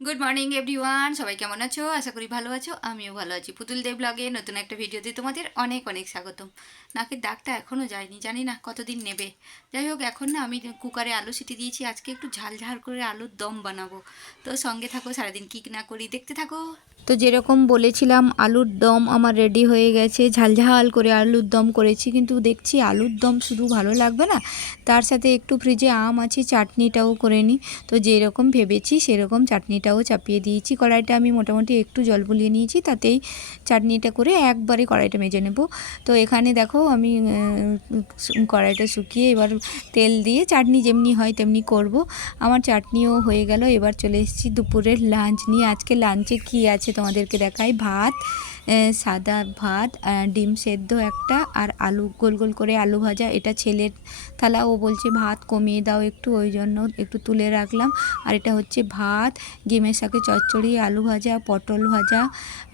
Good morning everyone, সবাই কেমন আছো? আশা করি ভালো আছো। আমিও ভালো আছি। পুতুল দেব ব্লগে নতুন একটা ভিডিওতে তোমাদের অনেক অনেক স্বাগতম। নাকের ডাকটা এখনও যায়নি, জানি না কতদিন নেবে। যাই হোক, এখন না আমি কুকারে আলু সিটি দিয়েছি। আজকে একটু ঝাল ঝাল করে আলুর দম বানাবো। তো সঙ্গে থাকো, সারাদিন কী না করি দেখতে থাকো। তো যেরকম বলেছিলাম, আলুর দম আমার রেডি হয়ে গেছে। ঝালঝাল করে আলুর দম করেছি, কিন্তু দেখছি আলুর দম শুধু ভালো লাগবে না, তার সাথে একটু ফ্রিজে আম আছে, চাটনিটাও করে নিই। তো যেরকম ভেবেছি সেরকম চাটনিটাও চাপিয়ে দিয়েছি। কড়াইটা আমি মোটামুটি একটু জল বুলিয়ে নিয়েছি, তাতেই চাটনিটা করে একবারে কড়াইটা মেজে নেব। তো এখানে দেখো আমি কড়াইটা শুকিয়ে এবার তেল দিয়ে চাটনি যেমনি হয় তেমনি করব। আমার চাটনিও হয়ে গেল। এবার চলে এসেছি দুপুরের লাঞ্চ নিয়ে। আজকে লাঞ্চে কি আছে তোমাদেরকে দেখাই। ভাত, সাদা ভাত, ডিম সেদ্ধ একটা, আর আলু গোল গোল করে আলু ভাজা। এটা ছেলের থালা, ও বলছে ভাত কমিয়ে দাও একটু, ওই জন্য একটু তুলে রাখলাম। আর এটা হচ্ছে ভাত, ডিমের শাকে চচ্চড়ি, আলু ভাজা, পটল ভাজা,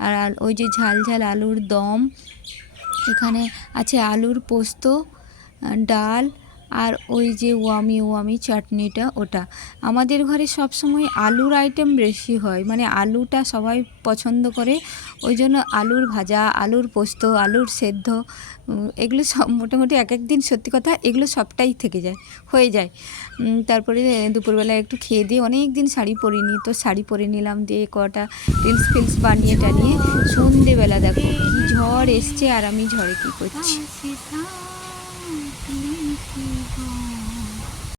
আর ওই যে ঝাল ঝাল আলুর দম। এখানে আছে আলুর পোস্ত, ডাল, আর ওই যে ওয়ামি চাটনিটা, ওটা। আমাদের ঘরে সব সময় আলুর আইটেম বেশি হয়, মানে আলুটা সবাই পছন্দ করে। ওই জন্য আলুর ভাজা, আলুর পোস্ত, আলুর সেদ্ধ, এগুলো সব মোটামুটি এক এক দিন, সত্যি কথা এগুলো সবটাই থেকে যায়, হয়ে যায়। তারপরে দুপুরবেলা একটু খেয়ে দিয়ে, অনেক দিন শাড়ি পরিনি, তো শাড়ি পরে নিলাম, দিয়ে কটা রিলস ফিলস বানিয়ে টানিয়ে সন্ধেবেলা দেখো কী ঝড় এসছে আর আমি ঝড়ে কী করছি।